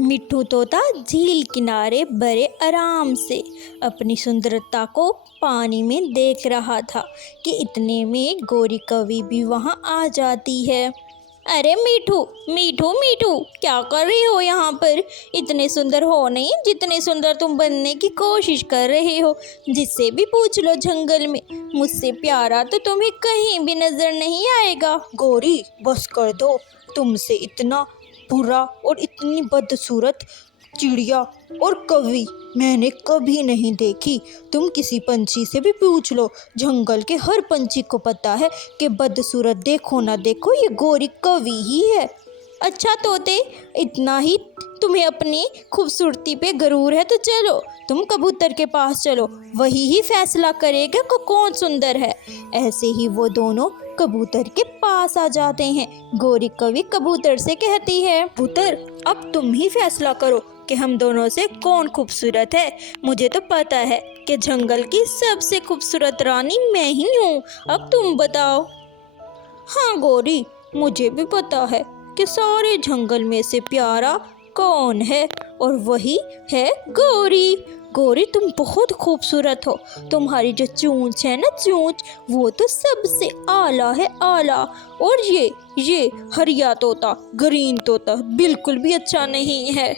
मिट्ठू तोता झील किनारे बड़े आराम से अपनी सुंदरता को पानी में देख रहा था कि इतने में गोरी कौवी भी वहाँ आ जाती है। अरे मीठू मीठू मीठू, क्या कर रही हो यहाँ पर? इतने सुंदर हो नहीं जितने सुंदर तुम बनने की कोशिश कर रहे हो। जिससे भी पूछ लो जंगल में, मुझसे प्यारा तो तुम्हें कहीं भी नजर नहीं आएगा। गोरी बस कर दो, तुमसे इतना बुरा और इतनी बदसूरत चिड़िया और कौवी मैंने कभी नहीं देखी। तुम किसी पंछी से भी पूछ लो, जंगल के हर पंछी को पता है कि बदसूरत देखो ना देखो ये गोरी कौवी ही है। अच्छा तोते, इतना ही तुम्हें अपनी खूबसूरती पे गरूर है तो चलो तुम कबूतर के पास चलो, वही ही फैसला करेगा कि कौन सुंदर है। ऐसे ही वो दोनों कबूतर के पास आ जाते हैं। गोरी कौवी कबूतर से कहती है, कबूतर अब तुम ही फैसला करो कि हम दोनों से कौन खूबसूरत है। मुझे तो पता है कि जंगल की सबसे खूबसूरत रानी मैं ही हूँ, अब तुम बताओ। हाँ गोरी, मुझे भी पता है कि सारे जंगल में से प्यारा कौन है, और वही है गोरी। गोरी तुम बहुत खूबसूरत हो, तुम्हारी जो चोंच है ना चोंच, वो तो सबसे आला है आला। और ये हरिया तोता ग्रीन तोता बिल्कुल भी अच्छा नहीं है।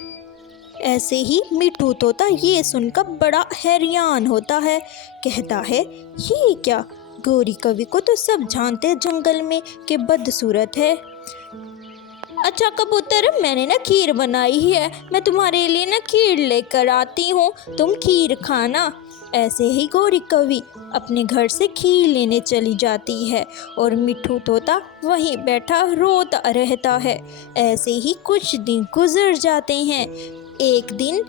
ऐसे ही मिट्ठू तोता ये सुनकर बड़ा हैरान होता है, कहता है ये क्या, गोरी कौवी को तो सब जानते हैं जंगल में कि बदसूरत है। अच्छा कबूतर, मैंने ना खीर बनाई है, मैं तुम्हारे लिए ना खीर लेकर आती हूँ, तुम खीर खाना। ऐसे ही गोरी कौवी अपने घर से खीर लेने चली जाती है और मिट्ठू तोता वहीं बैठा रोता रहता है। ऐसे ही कुछ दिन गुजर जाते हैं। एक दिन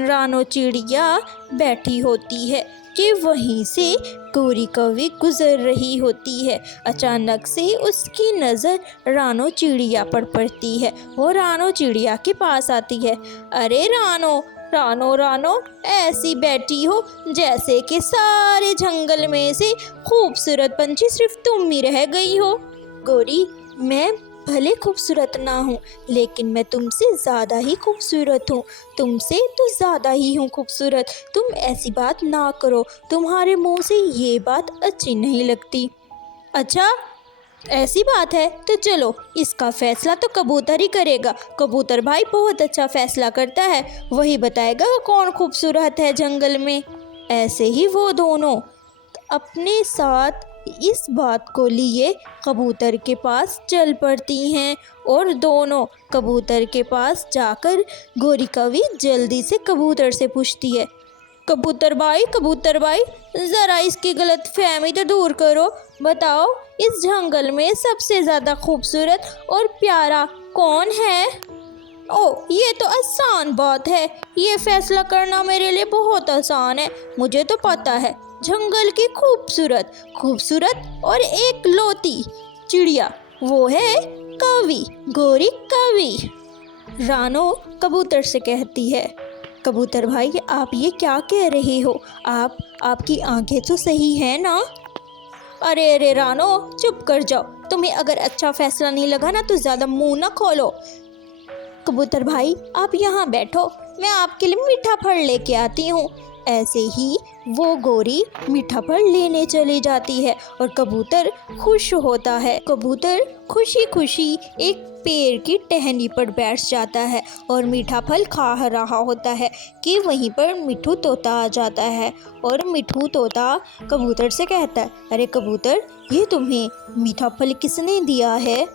रानो चिड़िया बैठी होती है कि वहीं से गोरी कौवी गुजर रही होती है। अचानक से उसकी नज़र रानो चिड़िया पर पड़ती है। वो रानो चिड़िया के पास आती है। अरे रानो रानो रानो, ऐसी बैठी हो जैसे कि सारे जंगल में से खूबसूरत पंछी सिर्फ तुम ही रह गई हो। गोरी, मैं भले खूबसूरत ना हूँ, लेकिन मैं तुमसे ज़्यादा ही खूबसूरत हूँ, तुमसे तो ज़्यादा ही हूँ खूबसूरत। तुम ऐसी बात ना करो, तुम्हारे मुंह से ये बात अच्छी नहीं लगती। अच्छा ऐसी बात है तो चलो, इसका फैसला तो कबूतर ही करेगा। कबूतर भाई बहुत अच्छा फैसला करता है, वही बताएगा कौन खूबसूरत है जंगल में। ऐसे ही वो दोनों अपने साथ इस बात को लिए कबूतर के पास चल पड़ती हैं और दोनों कबूतर के पास जाकर गोरी कौवी जल्दी से कबूतर से पूछती है, कबूतर भाई ज़रा इसकी गलत फहमी तो दूर करो, बताओ इस जंगल में सबसे ज़्यादा खूबसूरत और प्यारा कौन है? ओ ये तो आसान बात है, ये फैसला करना मेरे लिए बहुत आसान है। मुझे तो पता है जंगल की खूबसूरत और एक लौती चिड़िया, वो है कौवी, गोरी कौवी। रानो कबूतर से कहती है, कबूतर भाई आप ये क्या कह रहे हो? आपकी आंखें तो सही है ना? अरे रानो, चुप कर जाओ, तुम्हें अगर अच्छा फैसला नहीं लगा ना तो ज़्यादा मुंह ना खोलो। कबूतर भाई आप यहाँ बैठो, मैं आपके लिए मीठा फल लेके आती हूँ। ऐसे ही वो गोरी मीठा फल लेने चली जाती है और कबूतर खुश होता है। कबूतर खुशी खुशी एक पेड़ की टहनी पर बैठ जाता है और मीठा फल खा रहा होता है कि वहीं पर मिट्ठू तोता आ जाता है। और मिट्ठू तोता कबूतर से कहता है, अरे कबूतर, ये तुम्हें मीठा फल किसने दिया है?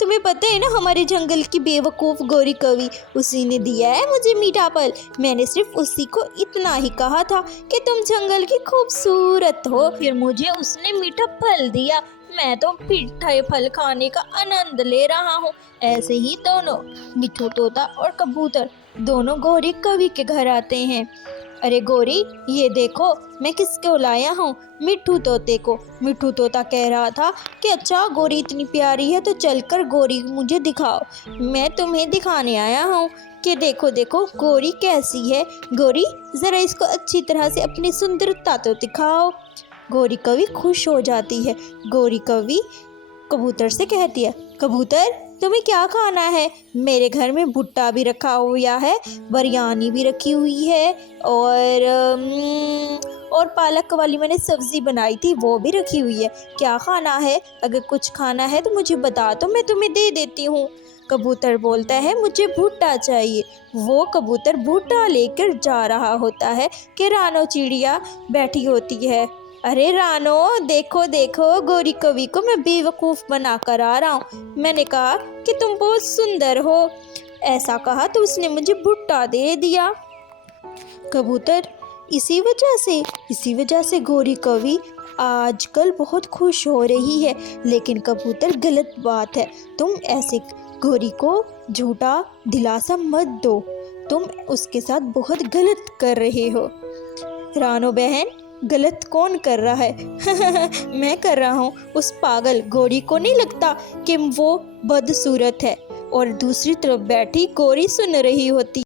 तुम्हें पता है ना, हमारे जंगल की बेवकूफ़ गोरी कौवी, उसी ने दिया है मुझे मीठा फल। मैंने सिर्फ उसी को इतना ही कहा था कि तुम जंगल की खूबसूरत हो, फिर मुझे उसने मीठा फल दिया। मैं तो मीठा फल खाने का आनंद ले रहा हूँ। ऐसे ही दोनों मिट्ठू तोता और कबूतर दोनों गोरी कौवी के घर आते हैं। अरे गोरी, ये देखो मैं किसको लाया हूँ? मिट्ठू तोते को। मिट्ठू तोता कह रहा था कि अच्छा गोरी इतनी प्यारी है तो चलकर गोरी मुझे दिखाओ। मैं तुम्हें दिखाने आया हूँ कि देखो देखो गोरी कैसी है। गोरी ज़रा इसको अच्छी तरह से अपनी सुंदरता तो दिखाओ। गोरी कौवी खुश हो जाती है। गोरी कौवी कबूतर से कहती है, कबूतर तुम्हें क्या खाना है? मेरे घर में भुट्टा भी रखा हुआ है, बिरयानी भी रखी हुई है, और पालक वाली मैंने सब्ज़ी बनाई थी वो भी रखी हुई है। क्या खाना है? अगर कुछ खाना है तो मुझे बता दो, मैं तुम्हें दे देती हूँ। कबूतर बोलता है मुझे भुट्टा चाहिए। वो कबूतर भुट्टा लेकर जा रहा होता है कि रानो चिड़िया बैठी होती है। अरे रानो, देखो देखो, गोरी कवि को मैं बेवकूफ़ बना कर आ रहा हूँ। मैंने कहा कि तुम बहुत सुंदर हो। ऐसा कहा तो उसने मुझे भुट्टा दे दिया। कबूतर इसी वजह से गोरी कवि आजकल बहुत खुश हो रही है। लेकिन कबूतर, गलत बात है, तुम ऐसे गोरी को झूठा दिलासा मत दो, तुम उसके साथ बहुत गलत कर रहे हो। रानो बहन, गलत कौन कर रहा है? मैं कर रहा हूँ। उस पागल गोरी को नहीं लगता कि वो बदसूरत है, और दूसरी तरफ बैठी गोरी सुन रही होती